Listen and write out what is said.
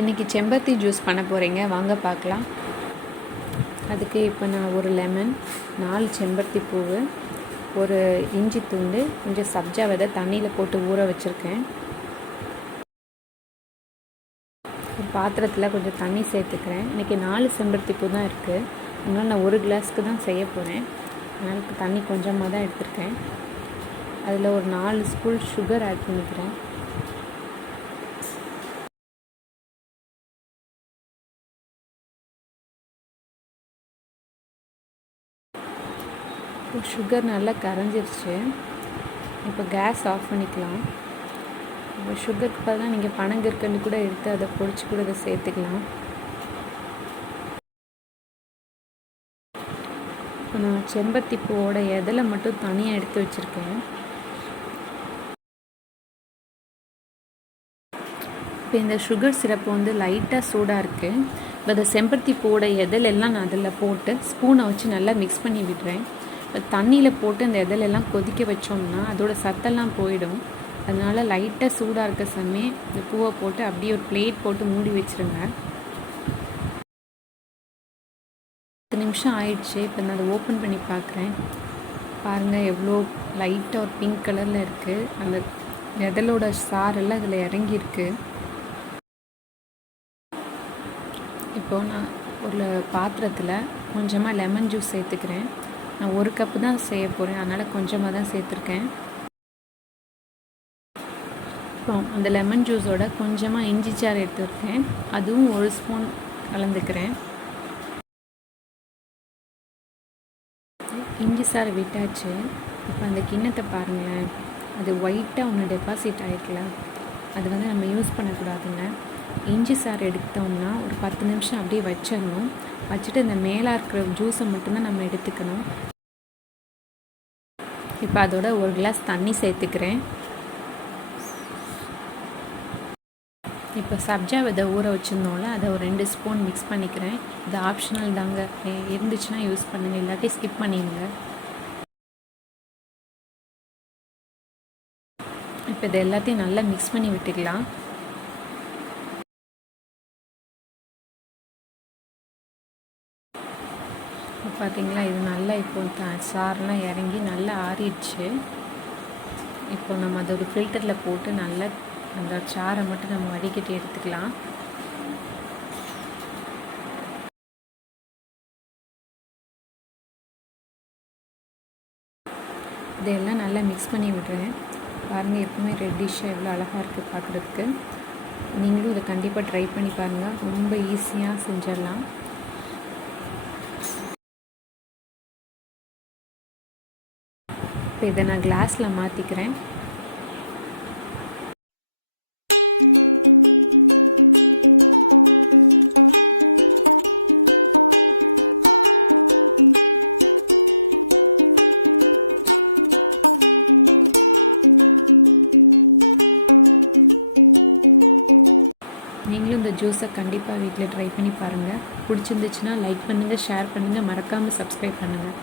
இன்றைக்கி செம்பருத்தி ஜூஸ் பண்ண போகிறீங்க, வாங்க பார்க்கலாம். அதுக்கு இப்போ நான் ஒரு லெமன், 4 செம்பருத்தி பூவு, ஒரு இஞ்சி துண்டு, கொஞ்சம் சப்ஜா விதை தண்ணியில் போட்டு ஊற வச்சுருக்கேன். ஒரு பாத்திரத்தில் கொஞ்சம் தண்ணி சேர்த்துக்கிறேன். இன்றைக்கி 4 செம்பருத்தி பூ தான் இருக்குது, அதனால் நான் 1 கிளாஸ்க்கு தான் செய்ய போகிறேன். அதனால் இப்போ தண்ணி கொஞ்சமாக தான் எடுத்துருக்கேன். அதில் ஒரு 4 ஸ்பூன் சுகர் ஆட் பண்ணிக்கிறேன். இப்போ சுகர் நல்லா கரைஞ்சிருச்சு. இப்போ கேஸ் ஆஃப் பண்ணிக்கலாம். இப்போ சுகருக்கு பதிலாக நீங்கள் பனங்கற்கண்டு கூட எடுத்து அதை பொடிச்சு கூட அதை சேர்த்துக்கலாம். இப்போ நான் செம்பருத்தி பூவோட எதில் மட்டும் தனியாக எடுத்து வச்சுருக்கேன். இப்போ இந்த சுகர் சிரப்பு வந்து லைட்டாக சூடாக இருக்குது. இப்போ அந்த செம்பருத்தி பூவோட எதிலெல்லாம் நான் அதில் போட்டு ஸ்பூனை வச்சு நல்லா மிக்ஸ் பண்ணி விடுறேன். இப்போ தண்ணியில் போட்டு அந்த எதிலெல்லாம் கொதிக்க வச்சோம்னா அதோட சத்தெல்லாம் போயிடும். அதனால் லைட்டாக சூடாக இருக்க சமயம் இந்த பூவை போட்டு அப்படியே ஒரு பிளேட் போட்டு மூடி வச்சுருங்க. 10 நிமிஷம் ஆயிடுச்சு. இப்போ நான் அதை ஓப்பன் பண்ணி பார்க்குறேன். பாருங்கள் எவ்வளோ லைட்டாக ஒரு பிங்க் கலரில் இருக்குது. அந்த எதலோட சாரெல்லாம் இதில் இறங்கியிருக்கு. இப்போது நான் ஒரு பாத்திரத்தில் கொஞ்சமாக லெமன் ஜூஸ் சேர்த்துக்கிறேன். நான் 1 கப்பு தான் செய்ய போகிறேன், அதனால் கொஞ்சமாக தான் சேர்த்துருக்கேன். இப்போ அந்த லெமன் ஜூஸோட கொஞ்சமாக இஞ்சி சாறு எடுத்துருக்கேன், அதுவும் 1 ஸ்பூன் கலந்துக்கிறேன். இஞ்சி சாறு விட்டாச்சு. இப்போ அந்த கிண்ணத்தை பாருங்களேன், அது ஒயிட்டாக ஒன்று டெபாசிட் ஆகிருக்கல, அது வந்து நம்ம யூஸ் பண்ணக்கூடாதுங்க. இஞ்சி சாறு எடுத்தோம்னா ஒரு 10 நிமிஷம் அப்படியே வச்சிடணும். வச்சுட்டு இந்த மேலே இருக்கிற ஜூஸை மட்டும்தான் நம்ம எடுத்துக்கணும். இப்போ அதோட 1 கிளாஸ் தண்ணி சேர்த்துக்கிறேன். இப்போ சப்ஜா விதை ஊற வச்சுருந்தோம்ல, அதை ஒரு 2 ஸ்பூன் மிக்ஸ் பண்ணிக்கிறேன். இது ஆப்ஷனல் தாங்க, இருந்துச்சுன்னா யூஸ் பண்ணுங்கள், இல்லாட்டி ஸ்கிப் பண்ணிடுங்க. இப்போ இது எல்லாத்தையும் நல்லா மிக்ஸ் பண்ணி விட்டுக்கலாம். பார்த்திங்களா, இது நல்லா இப்போ சாரெலாம் இறங்கி நல்லா ஆறிடுச்சு. இப்போ நம்ம அதை ஒரு ஃபில்டரில் போட்டு நல்லா அந்த சாரை மட்டும் நம்ம வடிகட்டி எடுத்துக்கலாம். இதெல்லாம் நல்லா மிக்ஸ் பண்ணி விடுறேன். பாருங்கள், எப்பவுமே ரெட்டிஷாக எவ்வளோ அழகாக இருக்குது பார்க்குறதுக்கு. நீங்களும் இதை கண்டிப்பாக ட்ரை பண்ணி பாருங்கள், ரொம்ப ஈஸியாக செஞ்சிடலாம். இப்போ இதை நான் கிளாஸில் மாற்றிக்கிறேன். நீங்களும் இந்த ஜூஸை கண்டிப்பாக வீட்டில் ட்ரை பண்ணி பாருங்கள். பிடிச்சிருந்துச்சுன்னா லைக் பண்ணுங்கள், ஷேர் பண்ணுங்கள், மறக்காமல் சப்ஸ்கிரைப் பண்ணுங்கள்.